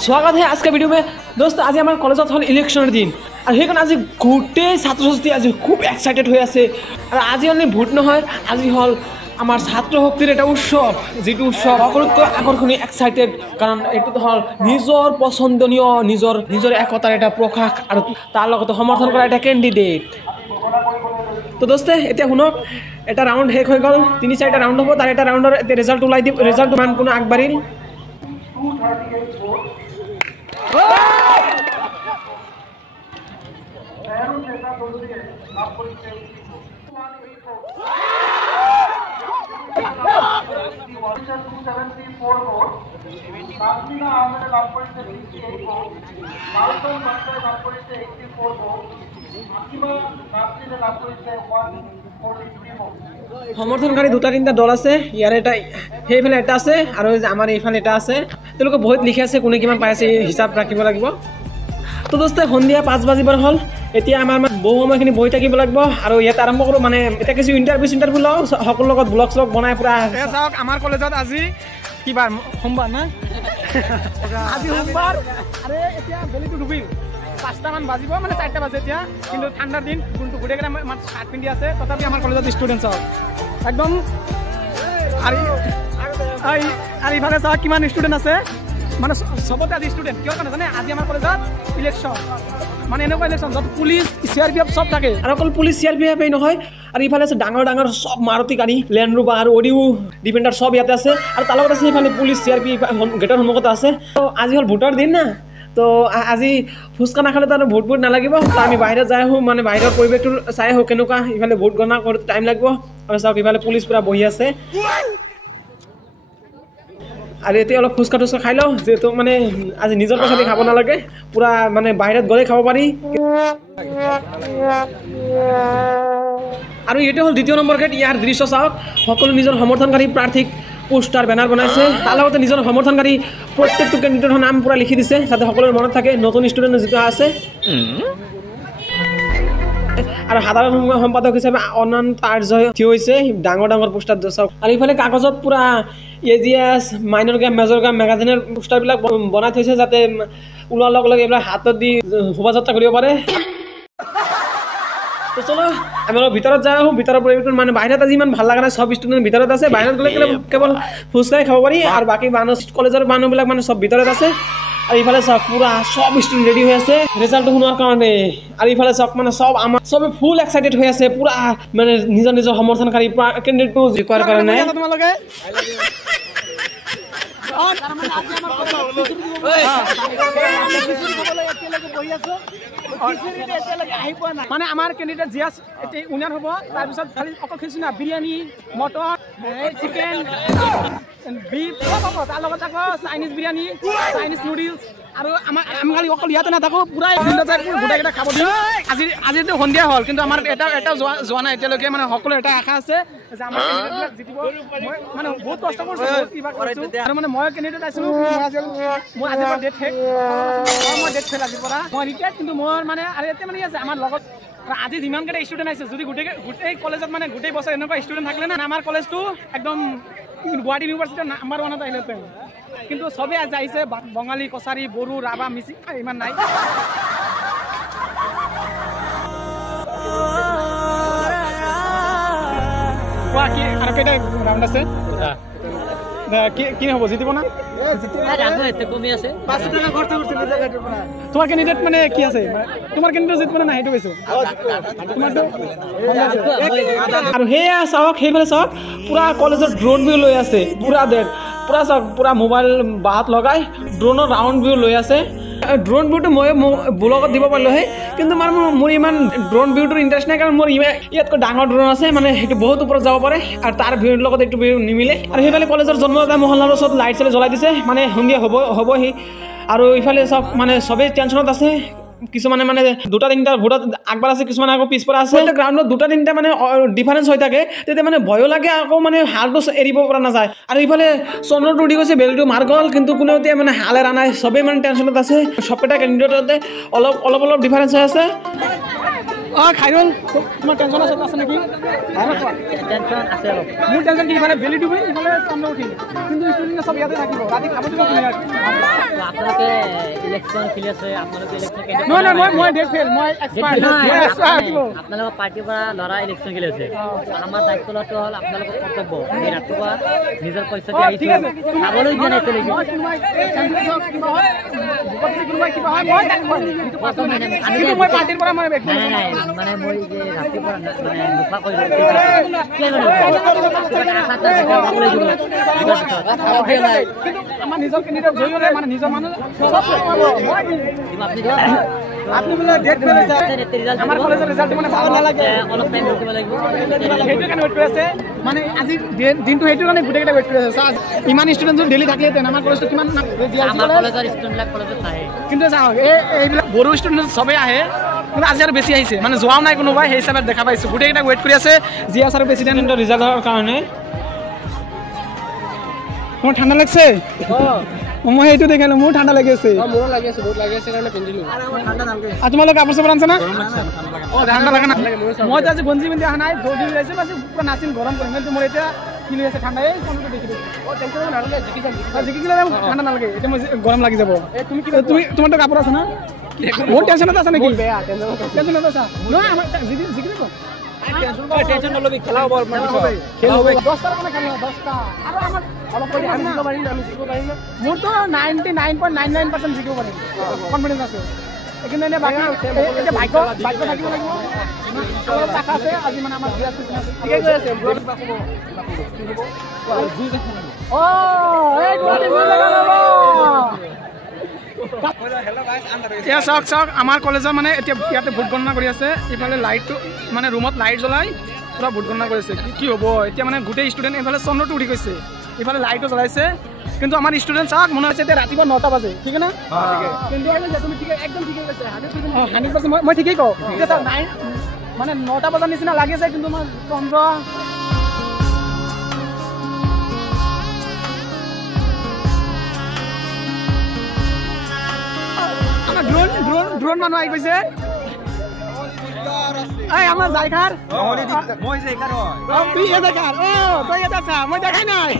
स्वागत है आज का वीडियो में। दोस्त आज हमारे कॉलेज हल इलेक्शनर दिन और সেই কাৰণে আজি গোটেই ছাত্ৰ ছাত্ৰী আজি খুব এক্সাইটেড হৈ আছে আৰু আজি অনলি ভোট নহয়, আজি হল আমাৰ ছাত্ৰ শক্তিৰ এটা উৎসৱ, যেটো উৎসৱ সকলোতকৈ আকৰ্ষণীয় এক্সাইটেড কাৰণ এইটো হল নিজৰ পছন্দনীয় নিজৰ একতাৰ এটা প্ৰকাশ আৰু তাৰ লগতে সমৰ্থন কৰা এটা কেণ্ডিডেট। তো দোস্তে এতিয়া শুনক, এটা ৰাউণ্ড শেষ হৈ গ'ল, ৩-৪টা ৰাউণ্ড হ'ব, তাৰ এটা ৰাউণ্ডৰ এতিয়া ৰিজাল্ট ওলাই দিব। ৰিজাল্ট মান কোনো আগবাঢ়িল সমৰ্থনকাৰী দুটা তিনিটা দল আছে, ইয়াৰ এটা সেইফালে এটা আছে আৰু আমাৰ এইফালে এটা আছে। তেওঁলোকে বহুত লিখি আছে, কোনে কিমান পাই আছে হিচাপ ৰাখিব লাগিব। তো দোস্তে সন্ধিয়া 5 বাজিবৰ হ'ল, এতিয়া আমাৰ বহু সময়খিনি বহি থাকিব লাগিব আৰু ইয়াত আৰম্ভ কৰোঁ। মানে এতিয়া কিছু ইণ্টাৰভিউ লওঁ, সকলোৰ লগত ব্লগ শ্লগ বনাই পুৰা। চাওক আমাৰ কলেজত আজি কি বাৰ? সোমবাৰ না? আজি সোমবাৰ। আৰে এতিয়া বেলিটো ডুবিল, 5টামান বাজিব, মানে 4টা বাজে এতিয়া, কিন্তু ঠাণ্ডাৰ দিন কোনটো গোটেইকেইটা আমাৰ চাৰ্ট পিন্ধি আছে, তথাপি আমাৰ কলেজত ষ্টুডেণ্ট চাওক একদম। আৰু ইফালে চাওক কিমান ষ্টুডেণ্ট আছে, মানে চবতে আজি ষ্টুডেণ্ট। কিয় কাৰণে জানে? আজি আমাৰ কলেজত ইলেকশ্যন, মানে এনেকুৱা ইলেকশ্যন য'ত পুলিচ CRPF চব থাকে। আৰু অকল পুলিচ CRPF নহয়, আৰু ইফালে আছে ডাঙৰ ডাঙৰ চব মাৰুতি গাড়ী, লেণ্ড ৰোভাৰ আৰু অডিও ডিফেণ্ডাৰ চব ইয়াতে আছে। আৰু তাৰ লগত আছে সেইফালে পুলিচ CRPF গেটৰ সন্মুখত আছে। তো আজি হ'ল ভোটৰ দিন না, তো আজি ফুচকা নাখালেতো আৰু ভোট নালাগিব। তো আমি বাহিৰত যাই আহোঁ, মানে বাহিৰৰ পৰিৱেশটো চাই আহোঁ কেনেকুৱা। ইফালে ভোট গণনা কৰোঁতে টাইম লাগিব আৰু চাওক ইফালে পুলিচ পূৰা বহি আছে। আৰু এতিয়া অলপ ফুচকা টুচকা খাই লওঁ, যিহেতু মানে আজি নিজৰ পইচা দি খাব নালাগে, পূৰা মানে বাহিৰত গ'লেই খাব পাৰি। আৰু এইটো হ'ল 2য় নম্বৰ গেট। ইয়াৰ দৃশ্য চাওক, সকলো নিজৰ সমৰ্থনকাৰী প্ৰাৰ্থীক পোষ্টাৰ বেনাৰ বনাইছে, তাৰ লগতে নিজৰ সমৰ্থনকাৰী প্ৰত্যেকটো কেণ্ডিডেটৰ নাম পূৰা লিখি দিছে যাতে সকলোৰে মনত থাকে, নতুন ষ্টুডেণ্ট যিটো আছে। আৰু সাধাৰণ সম্পাদক হিচাপে অনন্ত আৰ্য থিয় হৈছে, ডাঙৰ ডাঙৰ পোষ্টাৰ চাওক। আৰু ইফালে কাগজত পূৰা AGS, minor game, major game, মেগাজিনৰ পোষ্টাৰবিলাক বনাই থৈছে যাতে ওলোৱাৰ লগে লগে এইবিলাক হাতত দি শোভাযাত্ৰা কৰিব পাৰে। তো চলো আমি অলপ ভিতৰত যাই আহোঁ। ভিতৰৰ পৰিৱেশটো মানে বাহিৰত আজি ইমান ভাল লগা নাই, চব ষ্টুডেণ্ট ভিতৰত আছে। বাহিৰত গ'লে কেৱল ফুচকাই খাব পাৰি আৰু বাকী মানুহ কলেজৰ মানুহবিলাক মানে চব ভিতৰত আছে। আৰু ইফালে চাওক পূৰা চব ষ্টুডেণ্ট ৰেডি হৈ আছে ৰিজাল্টটো শুনোৱাৰ কাৰণে। আৰু ইফালে চাওক মানে চব আমাৰ চবে ফুল এক্সাইটেড হৈ আছে, পূৰা মানে নিজৰ নিজৰ সমৰ্থনকাৰী কেণ্ডিডেটটো জিকাৰ কাৰণে। তোমালোকে মানে আমাৰ কেণ্ডিডেট জিয়াছ এতিয়া উইনাৰ হ'ব। তাৰপিছত খালি অকল খিচি না, বিৰিয়ানী, মটন, চিকেন, বিফ চব হ'ব। তাৰ লগত আকৌ চাইনিজ বিৰিয়ানী, চাইনিজ নুডলছ। আৰু আমি খালি অকল ইয়াতে নাথাকোঁ, পূৰা গোটেইকেইটা খাব দিওঁ। আজিতো সন্ধিয়া হ'ল, কিন্তু আমাৰ এটা যোৱা নাই এতিয়ালৈকে। মানে সকলো এটা আশা আছে যে আমাৰ কেণ্ডিডেটবিলাক জিকিব। মই মানে বহুত কষ্ট কৰিছোঁ, বহুত কিবা কৰিছোঁ। আৰু মানে মই কেণ্ডিডেট আছিলোঁ, মই আজিৰ পৰা ডেট ফেল আজিৰ পৰা মই ৰিটায়াৰ্ড। কিন্তু মোৰ মানে আৰু এতিয়া মানে আছে আমাৰ লগত আজি যিমানকেইটা ষ্টুডেণ্ট আহিছে, যদি গোটেই কলেজত মানে গোটেই বছৰ এনেকুৱা ষ্টুডেণ্ট থাকিলে না, আমাৰ কলেজটো একদম গুৱাহাটী ইউনিভাৰ্চিটিৰ নাম্বাৰ 1ত আহিলেহেঁতেন। কিন্তু চবেই আজি আহিছে, বঙালী, কছাৰী, বড়ো, ৰাভা, মিচিং ইমান নাই। কোৱা কি আৰু কেইটা ৰাউণ্ড আছে? কি হ'ব, জিতিব না? তোমাৰ কেণ্ডিডেট মানে কি আছে? তোমাৰ কেণ্ডিডেট জিতিব না? সেইটো কৈছোঁ। আৰু সেয়া চাওক, সেইফালে চাওক পূৰা কলেজৰ ড্ৰোন ভিউ লৈ আছে, পূৰা চাওক পূৰা মোবাইল বাহাত লগাই ড্ৰোনৰ ৰাউণ্ড ভিউ লৈ আছে। ড্ৰোন ভিউটো মই ব্লগত দিব পাৰিলোঁহে, কিন্তু মানে মোৰ ইমান ড্ৰোন ভিউটোৰ ইণ্টাৰেষ্ট নাই, কাৰণ মোৰ ইয়াতকৈ ডাঙৰ ড্ৰোন আছে, মানে সেইটো বহুত ওপৰত যাব পাৰে আৰু তাৰ ভিউৰ লগত এইটো ভিউ নিমিলে। আৰু সেইফালে কলেজৰ জন্মদাতা মহল্লাৰ ওচৰত লাইট চাইট জ্বলাই দিছে, মানে সন্ধিয়া হ'বহি। আৰু ইফালে চব মানে চবেই টেনশ্যনত আছে, কিছুমানে মানে 2-3টা ভোটত আগবাৰ আছে, কিছুমানে আকৌ পিছপৰা আছে। গ্ৰাউণ্ডত 2-3টা মানে ডিফাৰেঞ্চ হৈ থাকে, তেতিয়া মানে ভয়ো লাগে, আকৌ মানে হালটো এৰিব পৰা নাযায়। আৰু ইফালে চন্দ্ৰটো উঠি গৈছে, বেলটো মাৰ গ'ল, কিন্তু কোনেও এতিয়া মানে হাল এৰা নাই, চবেই মানে টেনশ্যনত আছে। সবকেইটা কেণ্ডিডেটতে অলপ ডিফাৰেঞ্চ হৈ আছে। খাইৰুল তোমাৰ টেনশ্যন আছে নেকি টেনশ্যন আছে অলপ মোৰ টেনশ্যন কি ইফালে বেলি ডুবি ইফালে চন্দ্ৰ উঠিল কিন্তু ষ্টুডেণ্ট চব ইয়াতে থাকিব ৰাতি খাব দিব কোনে আপোনালোকে ইলেকশ্যন খেলি আছে আপোনালোকে ইলেকশ্যন নহয় মই ডেট ফেল মই এক্সপায়াৰ্ড আপোনালোকৰ পাৰ্টিৰ পৰা ল'ৰা ইলেকশ্যন খেলি আছে আমাৰ দায়িত্ব লোৱাটো হ'ল আপোনালোকৰ কৰ্তব্য আমি ৰাতিপুৱা নিজৰ পইচা দি আহিছোঁ খাবলৈ দিয়া নাই এতিয়ালৈকে নাই মানে মই যে ৰাতিপুৱা মানে নোখোৱা কৰিলোঁ আমাৰ নিজৰ কেণ্ডিডেট জয়ী মানে নিজৰ মানুহ আপনি বোলে ডেট ফেল আমাৰ কলেজৰ ৰিজাল্ট মানে ভাল নালাগে অলপ টাইম ৰখিব লাগিব সেইটো কাৰণে ৱেইট কৰি আছে মানে আজি দিনটো সেইটো কাৰণে গোটেইকেইটা ৱেইট কৰি আছে ইমান ষ্টুডেণ্ট যদি ডেইলি থাকিলেহেঁতেন আমাৰ কলেজটো কিমান আমাৰ কলেজৰ ষ্টুডেণ্টবিলাক কলেজত নাহে কিন্তু চাওক এইবিলাক বড়ো ষ্টুডেণ্ট চবেই আহে কিন্তু আজি আৰু বেছি আহিছে মানে যোৱাও নাই কোনোবাই সেই হিচাপত দেখা পাইছোঁ গোটেইকেইটা ৱেইট কৰি আছে জি এছ আৰু প্ৰেচিডেণ্টৰ ৰিজাল্টৰ কাৰণে মোৰ ঠাণ্ডা লাগিছে মই সেইটো দেখালো মোৰ ঠাণ্ডা লাগি আছে মোৰো লাগি আছে বহুত লাগি আছে কাৰণে পিন্ধিলো আৰু তোমালোক কাপোৰ চাপোৰ আনিছে না ঠাণ্ডা লাগে না মই আজি গঞ্জি পিন্ধি অহা নাই দৌৰি ওলাইছোঁ বাছি পুৰা নাচিম গৰম কৰিম কিন্তু মোৰ এতিয়া ফিল হৈ আছে ঠাণ্ডা এই ফোনটো দেখিলোঁ জিকিলে ঠাণ্ডা নালাগে এতিয়া মই গৰম লাগি যাব তুমি তোমাৰতো কাপোৰ আছে না বহুত টেনশ্যনত আছে নেকি টেনশ্যনত আছা নহয় আমাৰ জিকি দিব টেনশ্যন নলবি খেলা হ'ব খেল হ'ব 10টা মানে খেলা 10টা আৰু আমাৰ অলপ আমি জিকিব পাৰিম আমি জিকিব পাৰিম মোৰতো 99.99% জিকিব পাৰিম কনফিডেন্স আছে কিন্তু এনে বাকি এতিয়া ভাগ্য থাকিব লাগিব অলপ টাকা আছে আজি মানে আমাৰ জিৰাজ আছে ঠিকে কৈ আছে ব্লগ পাব এই গুৱাহাটী জুই লগাব চাওক আমাৰ কলেজৰ মানে এতিয়া ইয়াতে ভোট গণনা কৰি আছে ইফালে লাইটটো মানে ৰুমত লাইট জ্বলাই পুৰা ভোট গণনা কৰি আছে কি হ'ব এতিয়া মানে গোটেই ষ্টুডেণ্ট এইফালে চন্দ্ৰটো উঠি গৈছে ইফালে লাইটো জ্বলাইছে কিন্তু আমাৰ ষ্টুডেণ্ট চাওক মনে হৈছে এতিয়া ৰাতিপুৱা 9টা বাজে ঠিক আছে কিন্তু তুমি ঠিক একদম ঠিকেই কৈছে 100% মই ঠিকেই কওঁ এতিয়া চাওক মানে 9টা বজাৰ নিচিনা লাগি আছে কিন্তু মই চন্দ্ৰ ড্ৰোন মানুহ আহি গৈছে আমাৰ জাইখাৰ মই জাইখাৰ তুই এ জাইখাৰ তই এটা চা মই দেখাই নাই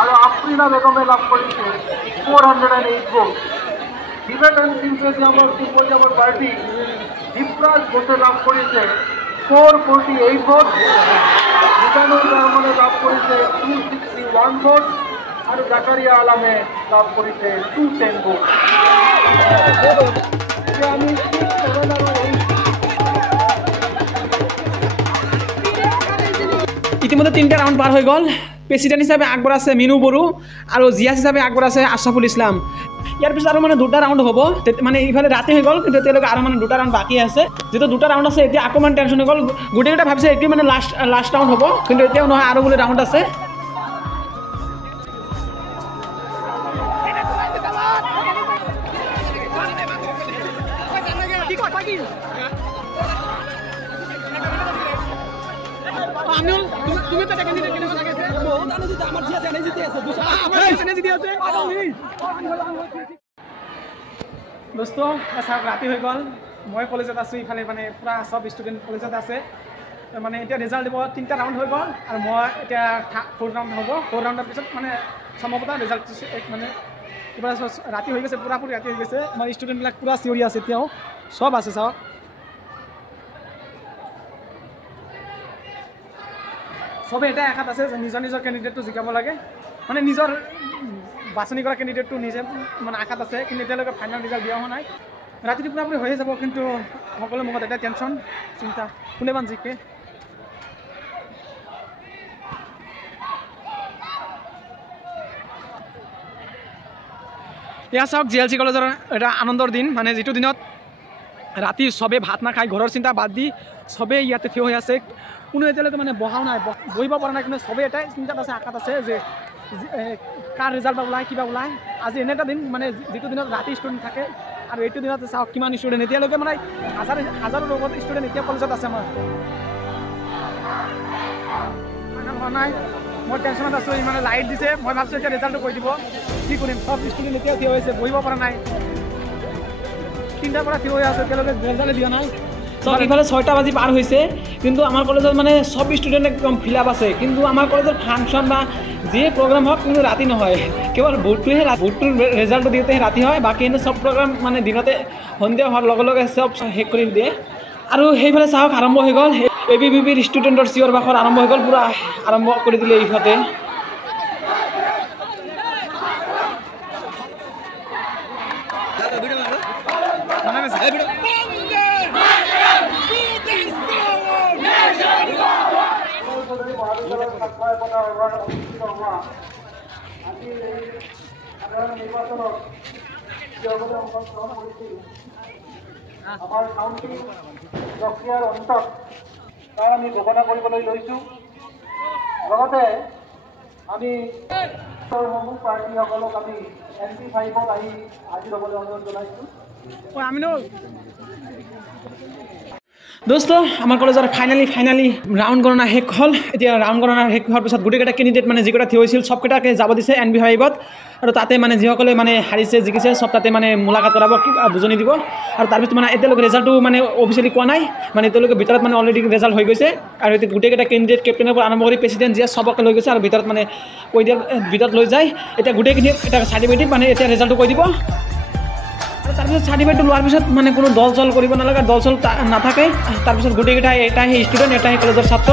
আৰু আফ্ৰিনা বেগমে লাভ কৰিছে 408 ভোট ডিবেটন সিম্পোজিয়ামৰ পাৰ্টি দীপৰাজ ঘোষে লাভ কৰিছে 448 ভোট নিজানুৰ ৰহমানে লাভ কৰিছে 261 ভোট আৰু জাকাৰিয়া আলমে লাভ কৰিছে 210 ভোট আমি ইতিমধ্যে 3টা ৰাউণ্ড পাৰ হৈ গ'ল প্ৰেচিডেণ্ট হিচাপে আগবঢ়াইছে মিনু বড়ো আৰু জিয়াছ হিচাপে আগবঢ়াইছে আশৰাফুল ইছলাম ইয়াৰ পিছত আৰু মানে 2টা ৰাউণ্ড হ'ব মানে ইফালে ৰাতি হৈ গ'ল কিন্তু এতিয়ালৈকে আৰু মানে 2টা ৰাউণ্ড বাকী আছে যেটো 2টা ৰাউণ্ড আছে এতিয়া আকৌ মানে টেনশ্যন হৈ গ'ল গোটেইকেইটা ভাবিছে এইটোৱে মানে লাষ্ট ৰাউণ্ড হ'ব কিন্তু এতিয়াও নহয় আৰু বোলে ৰাউণ্ড আছে আমিনুল তুমি তো ক্যান্ডিডেট কেন লাগাইছে বহুত আনন্দিত আমার জিয়া এনে জিতে আছে আমার এনে জিতে আছে দোস্ত সব রাতি হৈ গ'ল মই কলেজত আছো ইফালে মানে পুরা সব স্টুডেন্ট কলেজত আছে মানে এতিয়া রেজাল্ট দিব 3টা রাউন্ড হৈ গ'ল আৰু মই এতিয়া 4 ৰাউন্ড হ'ব 4 ৰাউন্ডৰ পিছত মানে সম্ভৱতঃ ৰেজাল্ট মানে এবাৰ ৰাতি হৈ গৈছে পুৰাপুৰি ৰাতি হৈ গৈছে আমাৰ ষ্টুডেণ্টবিলাক পুৰা চিঞৰি আছে এতিয়াও সব আছে চাওক সবে এটা একাত আছে নিজৰ নিজৰ ক্যান্ডিডেটটো জিকাব লাগে মানে নিজৰ বাছনি কৰা ক্যান্ডিডেটটো নিজে মানে আকাত আছে কিন্তু এতিয়ালৈকে ফাইনাল ৰিজাল্ট দিয়া হোৱা নাই ৰাতিটো পুৰাপুৰি হৈয়ে যাব কিন্তু সকলো মুখত এটা টেনশ্যন চিন্তা কোনে বান জিকে এয়া চাওক জিএলচি কলেজৰ এটা আনন্দৰ দিন মানে যিটো দিনত ৰাতি সবে ভাত নাখায় ঘৰৰ চিন্তা বাদ দি সবে ইয়াতে থিয় হৈ আছে কোনো এতিয়ালৈকে মানে বহাও নাই বহিব পৰা নাই কিন্তু সবে এটাই চিন্তাত আছে আকাত আছে যে কাৰ ৰিজাল্ট বা ওলায় কিবা ওলায় আজি এনে এটা দিন মানে যিটো দিনত ৰাতি ষ্টুডেণ্ট থাকে আৰু এইটো দিনত চাওক কিমান ষ্টুডেণ্ট এতিয়ালৈকে মানে হাজাৰৰ লগত ষ্টুডেণ্ট এতিয়া কলেজত আছে আমাৰ হোৱা নাই মই টেনশ্যনত আছোঁ মানে লাইট দিছে মই ভাবিছোঁ এতিয়া ৰিজাল্টটো কৈ দিব কি কৰিম সব ষ্টুডেণ্ট এতিয়া থিয় হৈছে বহিব পৰা নাই 3টাৰ পৰা থিয় হৈ আছে এতিয়ালৈকে ৰিজাল্ট দিয়া নাই সব ইফালে 6টা বাজি পাৰ হৈছে কিন্তু আমাৰ কলেজত মানে সব ষ্টুডেণ্ট একদম ফিল আপ আছে কিন্তু আমাৰ কলেজৰ ফাংচন বা যে প্ৰগ্ৰাম হওক কিন্তু ৰাতি নহয় কেৱল ভোটটোহে ভোটটোৰ ৰিজাল্টটো দিওঁতেহে ৰাতি হয় বাকী এনে সব প্ৰগ্ৰাম মানে দিনতে সন্ধিয়া হোৱাৰ লগে লগে সব শেষ কৰি দিয়ে আৰু সেইফালে চাওক আৰম্ভ হৈ গ'ল ABVPৰ ষ্টুডেণ্টৰ চিঞৰ বাখৰ আৰম্ভ হৈ গ'ল পুৰা আৰম্ভ কৰি দিলে ইহঁতে আমাৰ কাউন্টিং প্ৰক্ৰিয়াৰ অন্তত তাৰ আমি ঘোষণা কৰিবলৈ লৈছোঁ লগতে আমি সমূহ প্ৰাৰ্থীসকলক আমি MP5ত আহি হাজিৰ হ'বলৈ অনুৰোধ জনাইছোঁ আমিনুল দোস্ত আমাৰ কলেজৰ ফাইনালি ৰাউণ্ড গণনা শেষ হ'ল এতিয়া ৰাউণ্ড গণনা শেষ হোৱাৰ পিছত গোটেইকেইটা কেণ্ডিডেট মানে যিকেইটা থিয় হৈছিল সবকেইটাকে যাব দিছে NB5ত আৰু তাতে মানে যিসকলে মানে হাৰিছে জিকিছে সব তাতে মানে মুলাকাত কৰাব বুজনি দিব আৰু তাৰপিছত মানে এতিয়ালৈকে ৰিজাল্টটো মানে অফিচিয়েলি কোৱা নাই মানে এতিয়ালৈকে ভিতৰত মানে অলৰেডি ৰিজাল্ট হৈ গৈছে আৰু এতিয়া গোটেইকেইটা কেণ্ডিডেট কেপ্টেনৰ পৰা আৰম্ভ কৰি প্ৰেচিডেণ্ট জিয়া সবকে লৈ গৈছে আৰু ভিতৰত মানে কৈ দিয়া ভিতৰত লৈ যায় এতিয়া গোটেইখিনি এটা চাৰ্টিফিকেট মানে এতিয়া ৰিজাল্টটো কৈ দিব তাৰপিছত চাৰ্টিফিকেটটো লোৱাৰ পিছত মানে কোনো দল চল কৰিব নালাগে দল চল নাথাকে তাৰপিছত গোটেইকেইটা এটাহে ষ্টুডেণ্ট এটাহে কলেজৰ ছাত্ৰ